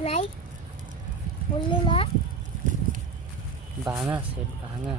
Naik boleh nak banga set banga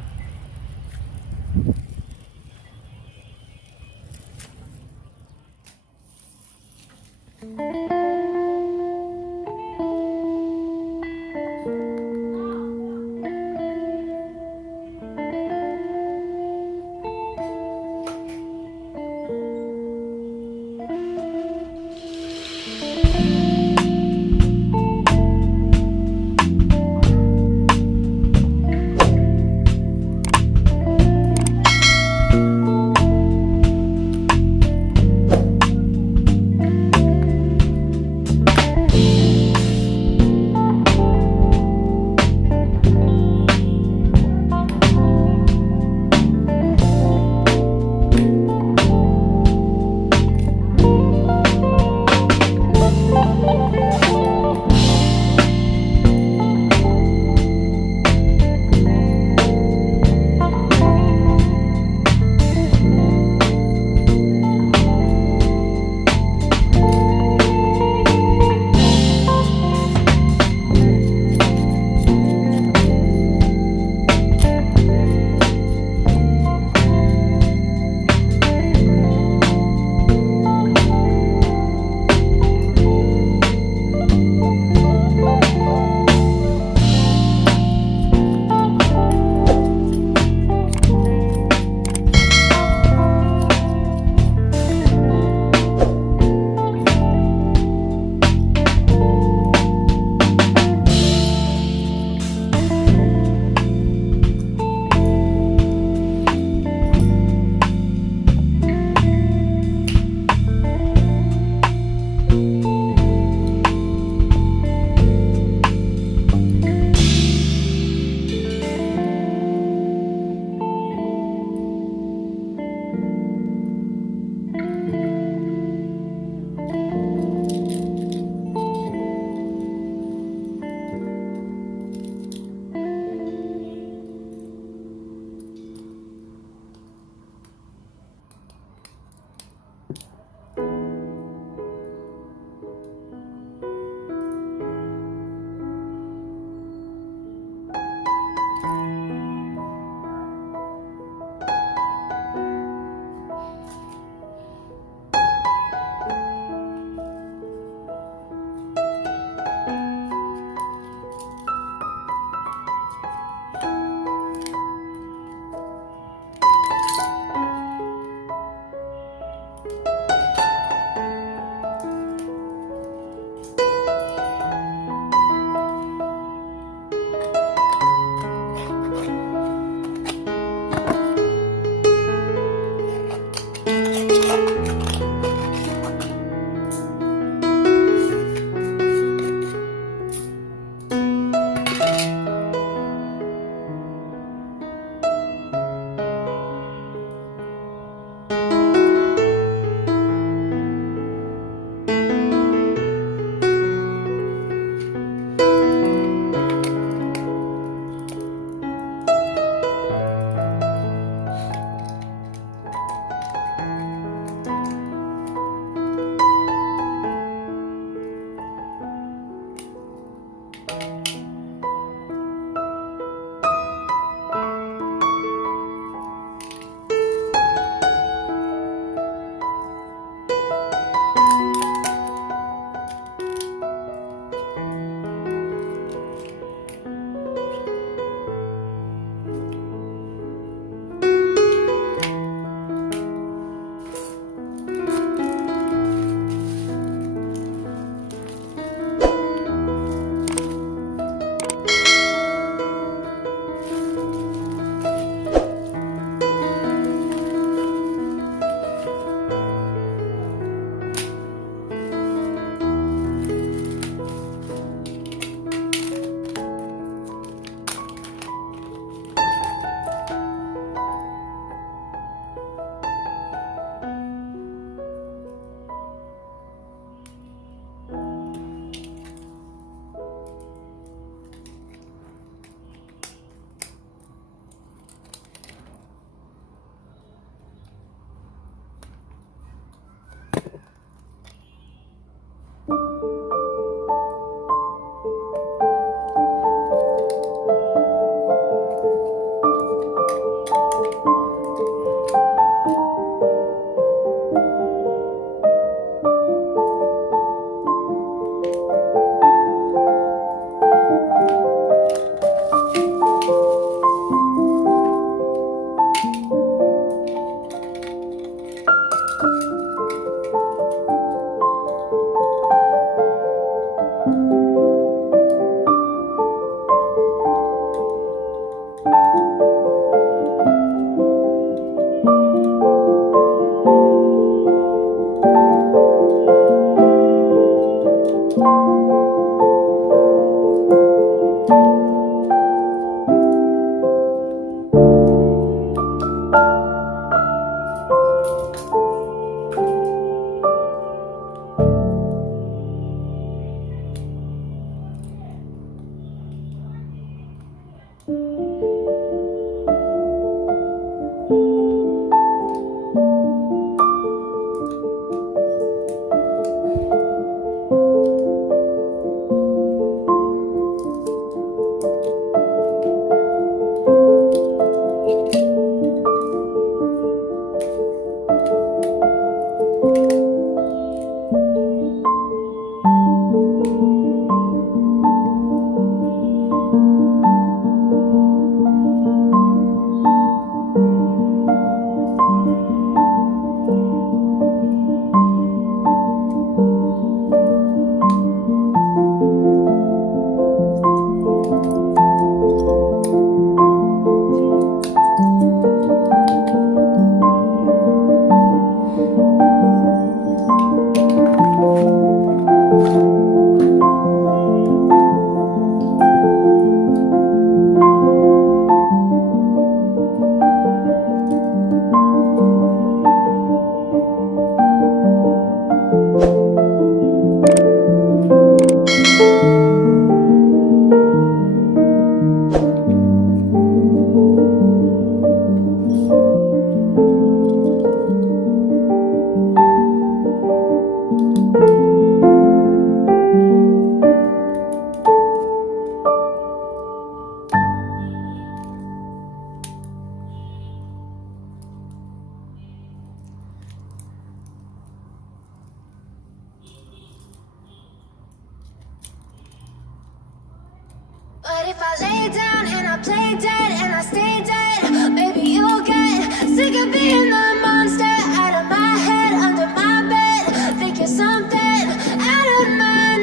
But if I lay down and I play dead and I stay dead, baby, you'll get sick of being the monster out of my head, under my bed, thinking something out of my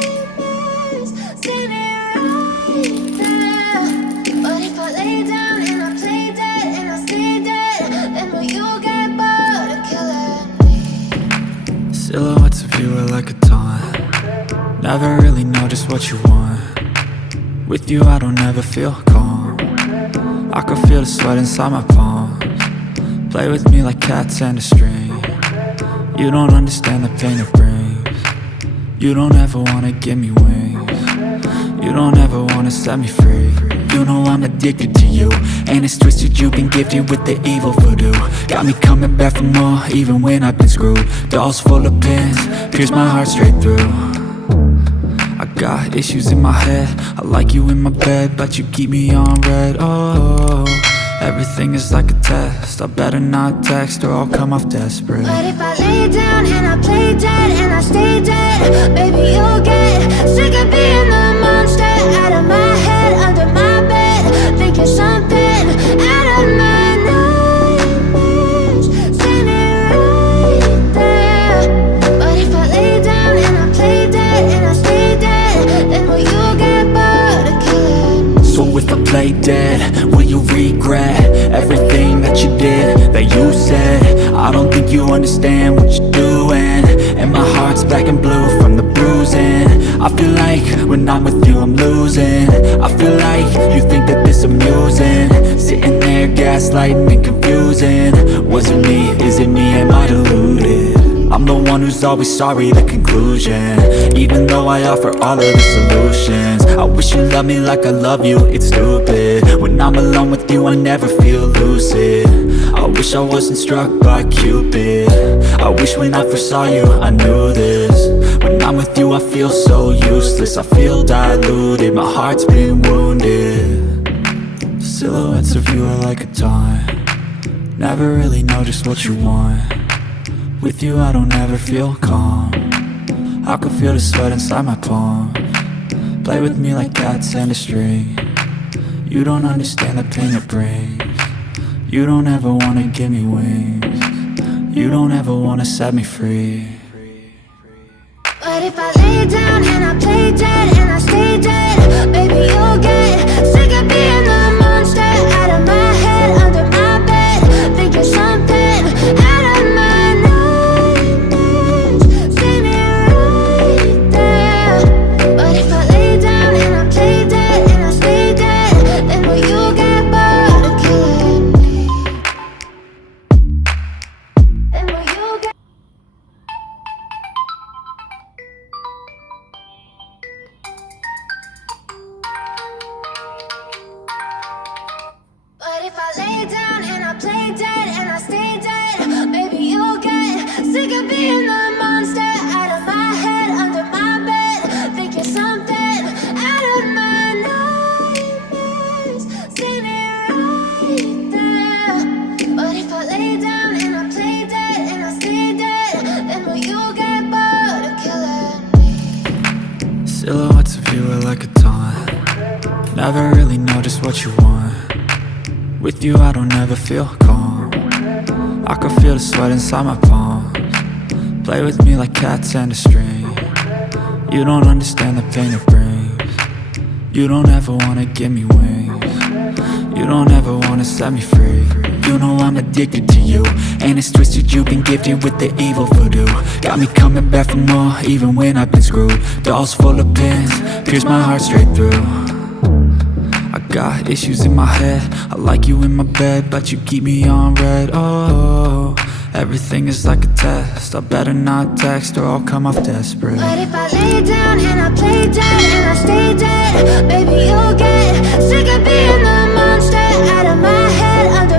nightmares, standing right there. But if I lay down and I play dead and I stay dead, then will you get bored of killing me? Silhouettes of you are like a taunt. Never really know just what you want. With you I don't ever feel calm. I can feel the sweat inside my palms. Play with me like cats and a string. You don't understand the pain it brings. You don't ever wanna give me wings. You don't ever wanna set me free. You know I'm addicted to you, and it's twisted, you've been gifted with the evil voodoo. Got me coming back for more, even when I've been screwed. Dolls full of pins, pierce my heart straight through. I got issues in my head, I like you in my bed, but you keep me on red. Oh, everything is like a test. I better not text or I'll come off desperate. But if I lay down and I play dead and I stay dead, baby, you'll get sick of being the monster out of my head, under my bed, thinking something out of my nightmares, standing right there. But if I lay down and I play dead and I stay dead, then will you get bored of killing me? So if I play dead, will you regret everything that you did, that you said? I don't think you understand what you're doing, and my heart's black and blue from the bruising. I feel like when I'm with you I'm losing. I feel like you think that this amusing, sitting there gaslighting and confusing. Was it me? Is it me? Am I deluded? I'm the one who's always sorry, the conclusion. Even though I offer all of the solutions, I wish you loved me like I love you, it's stupid. When I'm alone with you I never feel lucid. I wish I wasn't struck by Cupid. I wish when I first saw you I knew this. When I'm with you I feel so useless, I feel diluted, my heart's been wounded. Silhouettes of you are like a taunt. Never really know just what you want. With you I don't ever feel calm. I can feel the sweat inside my palms. Play with me like cats and a string. You don't understand the pain it brings. You don't ever wanna give me wings. You don't ever wanna set me free. But if I lay down and I play dead and I stay dead, baby, you'll get sick of being the monster out of my head, under my bed, thinking something out of my nightmares, standing right there. But if I lay down and I play dead and I stay dead, then will you get bored of killing me? Then will you get... But if I lay down and I play dead and I stay dead, baby, you'll get sick of being the monster out of my head, under my bed, thinking something out of my nightmares, standing right there. But if I lay down and I play dead and I stay dead, then will you get bored of killing me? Silhouettes of you are like a taunt. Never really know just what you want. With you I don't ever feel calm. I can feel the sweat inside my palms. Play with me like cats and a string. You don't understand the pain it brings. You don't ever wanna give me wings. You don't ever wanna set me free. You know I'm addicted to you, and it's twisted, you've been gifted with the evil voodoo. Got me coming back for more, even when I've been screwed. Dolls full of pins, pierce my heart straight through. I got issues in my head, I like you in my bed, but you keep me on red. Oh, everything is like a test. I better not text or I'll come off desperate. But if I lay down and I play dead and I stay dead, baby, you'll get sick of being the monster out of my head, under